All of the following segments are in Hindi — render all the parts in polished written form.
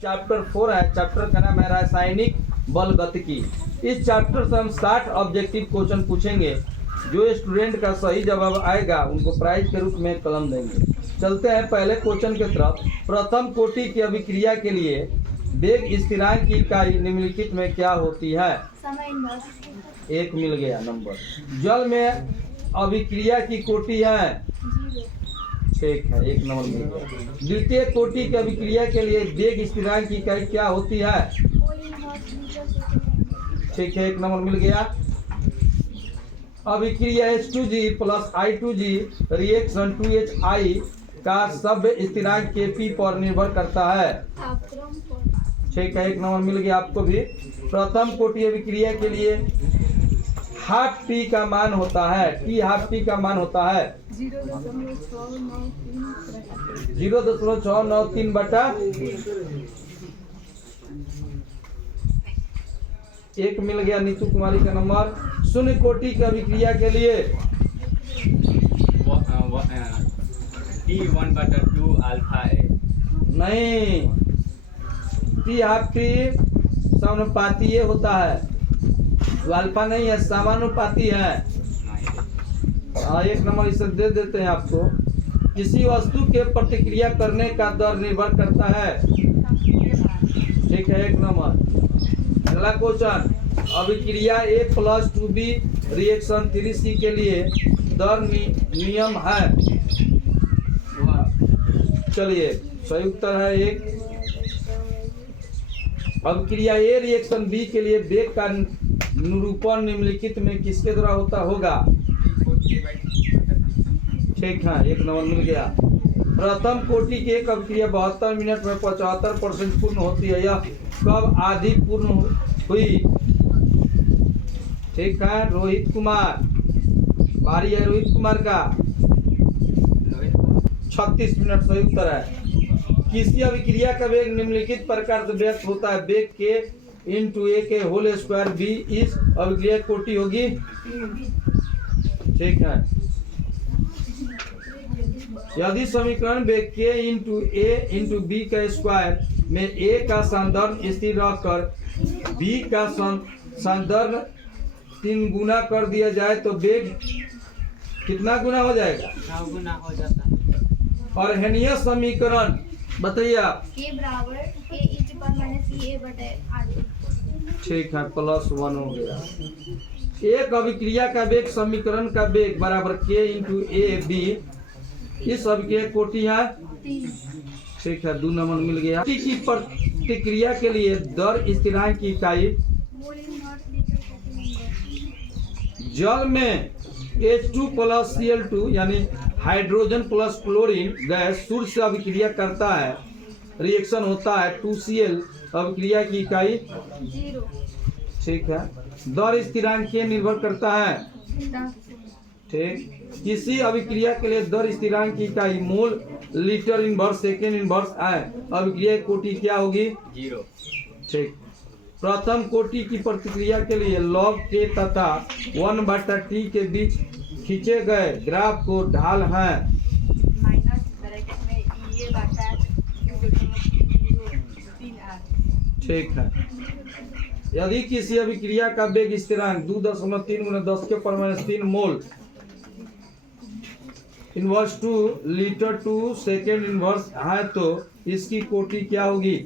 चैप्टर 4 है। चैप्टर का नाम है रासायनिक बल गतिकी। इस चैप्टर से हम 60 ऑब्जेक्टिव क्वेश्चन पूछेंगे। जो स्टूडेंट का सही जवाब आएगा उनको प्राइज के रूप में कलम देंगे। चलते हैं पहले क्वेश्चन की तरफ। प्रथम कोटि की अभिक्रिया के लिए वेग स्थिरांक की इकाई निम्नलिखित में क्या होती है? एक मिल गया नंबर। जल में अभिक्रिया की कोटि है, ठीक है, एक नंबर मिल गया। द्वितीय कोटि की अभिक्रिया के लिए वेग स्थिरांक की इकाई क्या होती है? ठीक है, एक नंबर मिल गया। अभिक्रिया H2G plus I2G reaction 2HI का सभ्य स्थिरांक Kp पर निर्भर करता है। ठीक है, एक नंबर मिल गया आपको भी। प्रथम कोटि अभिक्रिया के लिए हाफ टी का मान होता है, टी हाफ टी का मान होता है 0.693 बटा 1 मिल गया नीतू कुमारी का नंबर। शून्य कोटि की अभिक्रिया के लिए T1/2 अल्फा है। नहीं, टी हाफ टी समानुपातीय होता है, अल्फा नहीं है, समानुपाती है। हाँ, एक नंबर इसे दे देते हैं आपको। किसी वस्तु के प्रतिक्रिया करने का दर निर्भर करता है, ठीक है, एक नंबर। अगला क्वेश्चन, अभिक्रिया A + 2B रिएक्शन 3C के लिए दर नियम है। चलिए, सही उत्तर है एक। अभिक्रिया A रिएक्शन B के लिए वेग का निरूपण निम्नलिखित में किसके द्वारा होता होगा? ठीक है, एक नंबर मिल गया। प्रथम कोटि की एक अभिक्रिया 72 मिनट में 75% पूर्ण होती है, यह कब आधी पूर्ण हुई? ठीक है, रोहित कुमार, बारी है रोहित कुमार का। 36 मिनट सही उत्तर है। किसी अभिक्रिया का वेग निम्नलिखित प्रकार से व्यक्त होता है। वेग के इंटू ए के होल स्क्वायर बी इस अभिक्रिया कोटि होगी, ठीक है। यदि समीकरण वेग के इंटू ए इंटू बी का स्क्वायर में ए का संदर्भ स्थिर रखकर बी का संदर्भ 3 गुना कर दिया जाए तो वेग कितना गुना हो जाएगा? 9 गुना हो जाता है। और हेनियस समीकरण बताइए आप। K बराबर K e माइनस E बटे R। ठीक है, +1 हो गया। एक अभिक्रिया का वेग समीकरण का वेग बराबर K इंटू ए बी इस अभिक्रिया कोटि है, ठीक है, 2 नंबर मिल गया। की प्रतिक्रिया के लिए दर स्थिरांक की इकाई जल में H2 प्लस Cl2 यानी हाइड्रोजन प्लस क्लोरीन गैस सूर्य से अभिक्रिया करता है, रिएक्शन होता है 2Cl, अभिक्रिया की इकाई 0। ठीक है। दर स्थिरांक के निर्भर करता है, ठीक। किसी अभिक्रिया के लिए दर स्थिरांक की इकाई mole litre inverse second inverse है, अभिक्रिया कोटि क्या होगी? 0। ठीक। प्रथम कोटि की प्रतिक्रिया के लिए log K तथा 1/T के बीच खींचे गए ग्राफ को ढाल है। ठीक है। यदि किसी अभिक्रिया का वेग स्थिरांक 2.3 × 10⁻³ mol inverse to litre to second inverse है तो इसकी कोटि क्या होगी?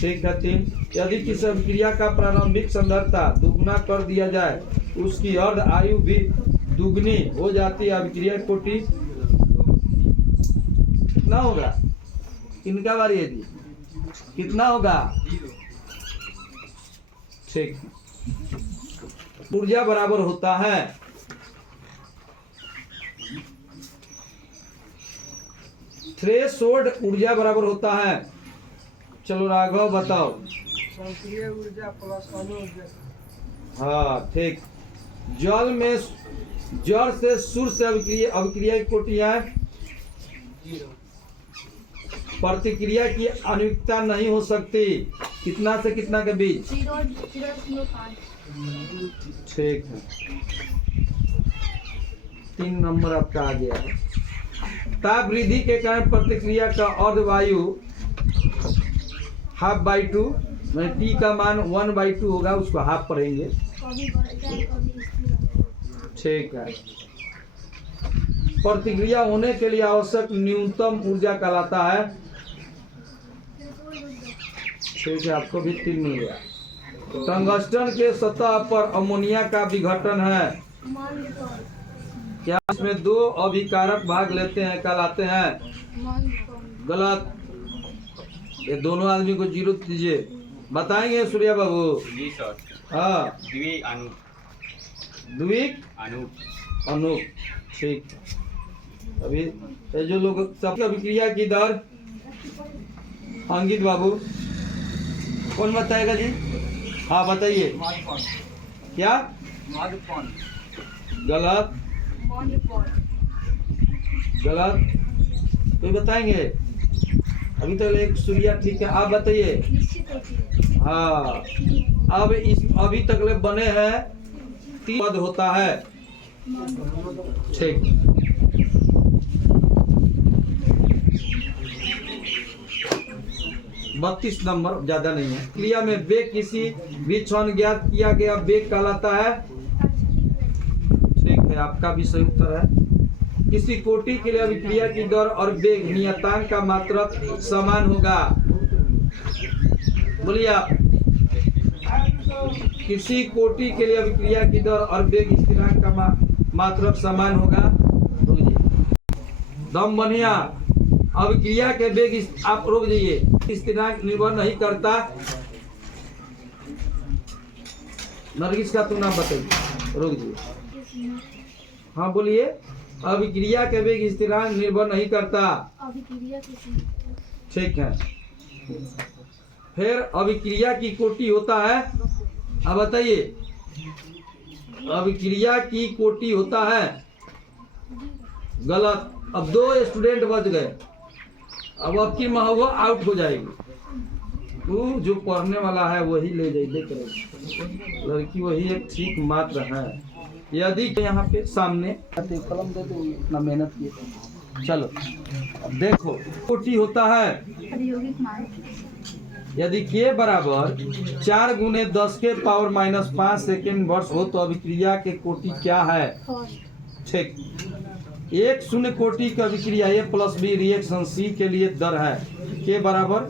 ठीक है, 3। यदि किसी अभिक्रिया का प्रारंभिक सांद्रता दुगना कर दिया जाए उसकी अर्ध आयु भी दुगनी हो जाती है, अभिक्रिया कोटि कितना होगा? इनका बारी है जी, कितना होगा? ठीक। ऊर्जा बराबर होता है थ्रेशोल्ड ऊर्जा बराबर होता है। चलो राघव बताओ। सक्रिय ऊर्जा प्लस अणु ऊर्जा। हाँ, ठीक। जल में जल से सूर्य से अभिक्रिया की कोटि है 0। प्रतिक्रिया की अनिवार्यता नहीं हो सकती, कितना से कितना के बीच? 0.05। ठीक है, 3 नंबर आपका आ गया है। ताप वृद्धि के कारण प्रतिक्रिया का अर्धवायु हाफ बाई टू, टी का मान 1/2 होगा, उसको हाफ पढ़ेंगे। कभी बढ़ता है कभी स्थिर रहता है। ठीक है। प्रतिक्रिया होने के लिए आवश्यक न्यूनतम ऊर्जा कहलाता है। ठीक है, आपको भी 3 मिल गया। टंगस्टन के सतह पर अमोनिया का विघटन है। मंद कण, क्या इसमें 2 अभिकारक भाग लेते हैं कहलाते हैं? मंद कण, गलत। ये दोनों आदमी को 0 दीजिए। बताएंगे सूर्या बाबू? जी सर। हाँ, द्वि अनु द्विक अनु अणु। ठीक। अभी ये जो लोग सबकी अभिक्रिया की दर, अंकित बाबू कौन बताएगा जी? हाँ बताइए। क्या? गलत। मंद कण, गलत। कोई बताएंगे? अभी तो एक सूर्या ठीक है, आप बताइए। निश्चित होती है। हाँ, अब इस अभी तक ले बने हैं 3 पद होता है। ठीक। बत्तीस नंबर, ज्यादा नहीं है। क्रिया में वेग किसी भी क्षण ज्ञात किया गया वेग कहलाता है। ठीक है, आपका भी सही उत्तर है। किसी कोटि के लिए अभिक्रिया की दर और वेग नियतांक का मात्रक समान होगा। बोलिए आप। किसी कोटि के लिए अभिक्रिया की दर और वेग स्थिरांक का मात्रक समान होगा। दम बढ़िया। अभिक्रिया के वेग आप रोक दीजिए, स्थिरांक निर्भर नहीं करता। नरगिस का तुम नाम बताइए, रोक दीजिए। हाँ बोलिए। अभिक्रिया के वेग स्थिरांक निर्भर नहीं करता। अभिक्रिया के ठीक है। फिर अभिक्रिया की कोटि होता है। अब बताइए, अभिक्रिया की कोटि होता है। गलत। अब 2 स्टूडेंट बच गए। अब आपकी महवा आउट हो जाएगी। वो जो पढ़ने वाला है वही ले जाइए, लड़की वही एक ठीक मात्र है। यदि यहाँ पे सामने कलम दे दो, इतना मेहनत किए। चलो अब देखो, कोटि होता है। प्रायोगिक मान, यदि k बराबर 4 × 10⁻⁻5 सेकेंड वर्ष हो तो अभिक्रिया के कोटि क्या है? फर्स्ट, ठीक। एक शून्य कोटि का अभिक्रिया A + B रिएक्शन C के लिए दर है k बराबर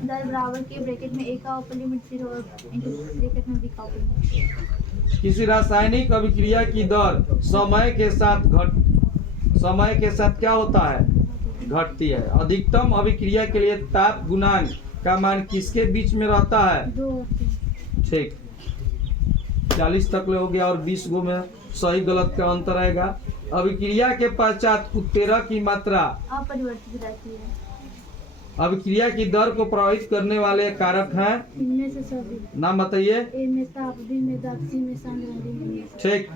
दर बराबर के ब्रैकेट में A का अपर लिमिट 0 और इनटू ब्रैकेट में B का अपर लिमिट। किसी रासायनिक अभिक्रिया की दर समय के साथ क्या होता है? घटती है। अधिकतम अभिक्रिया के लिए ताप गुणांक का मान किसके बीच में रहता है? 2 और 3। ठीक। 40 तक ले हो गया और 20 गो में सही गलत का अंतर आएगा। अभिक्रिया के पश्चात उत्प्रेरक की मात्रा अपरिवर्तित रहती है। अभिक्रिया की दर को प्रभावित करने वाले कारक हैं। इनमें से सभी। नाम बताइए। A में ताप, B में दाब, C में सांद्रण, D में नियत। ठीक।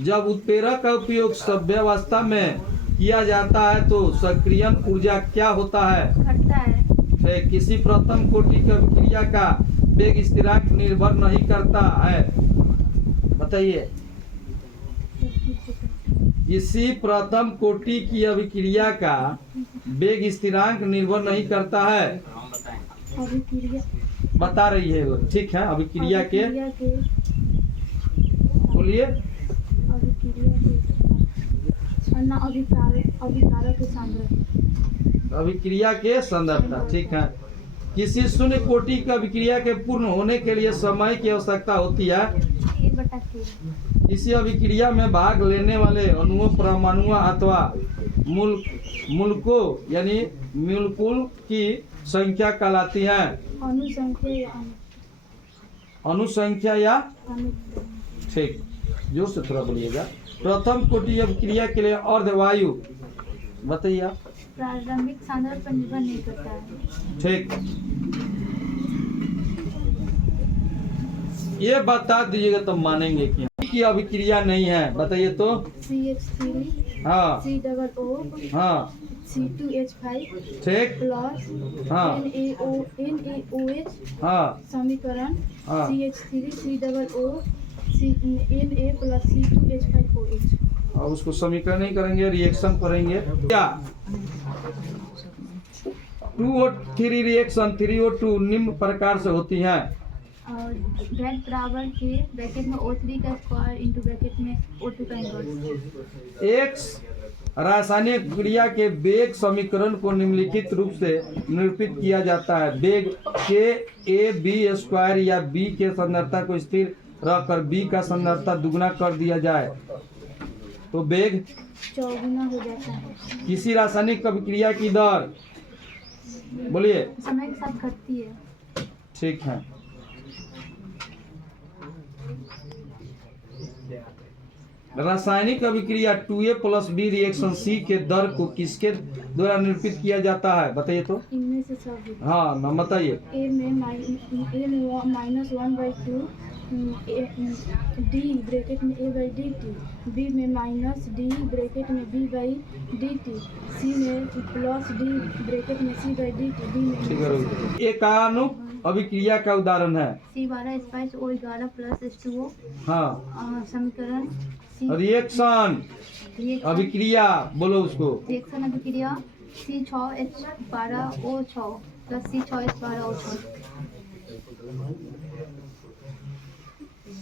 जब उत्प्रेरक का उपयोग सभ्यावस्था में किया जाता है तो सक्रियण ऊर्जा क्या होता है? घटता है। ठीक। किसी प्रथम कोटि की अभिक्रिया का वेग स्थिरांक निर्भर नहीं करता है। बताइए। किसी प्रथम कोटि की अभिक्रिया का वेग स्थिरांक निर्भर नहीं करता है। अभिक्रिया, बता रही है वो। ठीक है। अभिक्रिया के अभिक्रिया के बोलिए। अभिक्रिया के अन्ना अभिकारक के सांद्रता। अभिक्रिया के सांद्रता। ठीक है। किसी शून्य कोटि की अभिक्रिया के पूर्ण होने के लिए समय की आवश्यकता होती है। A/K। किसी अभिक्रिया में भाग लेने वाले अणुओं, परमाणुओं अथवा मूलकों यानी मॉलिक्यूल की संख्या कहलाती है। अनुसंख्या या अणु। ठीक। जोर से थोड़ा बोलिएगा। प्रथम कोटि अभिक्रिया के लिए अर्धवायु बताइए आप। प्रारंभिक सांद्रता पर निर्भर नहीं करता है। ठीक। ये बता दीजिएगा तो मानेंगे कि अभिक्रिया नहीं है। बताइए तो। CH3 हाँ COO हाँ C2H5 ठीक प्लस हाँ NaOH हाँ समीकरण हाँ। CH3 COO Na plus C2H5OH। अब उसको समीकरण नहीं करेंगे, रिएक्शन करेंगे। क्या 2O3 रिएक्शन 3O2 निम्न प्रकार से होती हैं। और Z बराबर के ब्रैकेट में O3 का स्क्वायर इंटू ब्रैकेट में O2 का इनवर्स। एक रासायनिक क्रिया के वेग समीकरण को निम्नलिखित रूप से निरूपित किया जाता है। वेग के ए बी स्क्वायर या बी के सांद्रता को स्थिर रखकर बी का सांद्रता दुगना कर दिया जाए तो वेग चौगुना हो जाता है। किसी रासायनिक अभिक्रिया की दर, बोलिए, समय के साथ घटती है। ठीक है। रासायनिक अभिक्रिया 2A + B रिएक्शन C के दर को किसके द्वारा निरूपित किया जाता है, बताइए तो। इनमें से सब हाँ ना, बताइए। A में -1/2 D ब्रैकेट में A/dt, B में -D ब्रैकेट में B/dt, C में +D ब्रैकेट में C/dt, D में ठीक है। एकानुक अभिक्रिया का उदाहरण है। C12 O11 + H2O। हाँ, समीकरण रिएक्शन अभिक्रिया, बोलो उसको। रिएक्शन अभिक्रिया C6H12O6 + C6H12O6।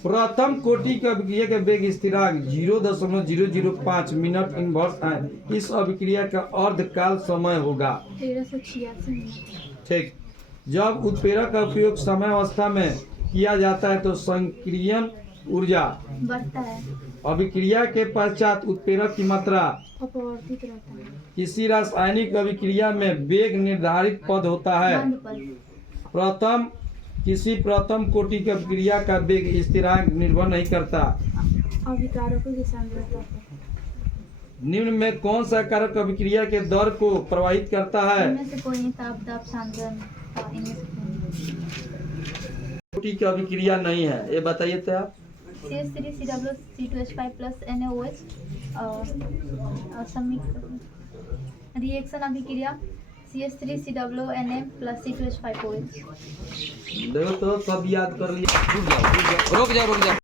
प्रथम कोटि की अभिक्रिया के वेग स्थिरांक 0.005 मिनट इनवर्स है। इस अभिक्रिया का अर्धकाल समय होगा 1386 मिनट। ठीक। जब उत्प्रेरक का उपयोग साम्यावस्था में किया जाता है तो संक्रियन ऊर्जा बढ़ता है, अभिक्रिया के पश्चात उत्प्रेरक की मात्रा अपवर्तित रहता है। किसी रासायनिक अभिक्रिया में वेग निर्धारित पद होता है। बंद पद। किसी प्रथम कोटि की अभिक्रिया का वेग स्थिरांक निर्भर नहीं करता। अभिकारकों की सांद्रता पर। निम्न में कौन सा कारक अभिक्रिया के दर को प्रभावित करता है? इनमें से कोई नहीं। ताप सांद्रता इनमें से कोई नहीं। कोटि की अभिक्रिया नहीं है, ये बताइए तो आप। CH3CW C2H5 + NaOH और समीकरण रिएक्शन अभिक्रिया CH3CWNA + C2H5OH। देखो तो सब याद कर लिया। रुक जाओ।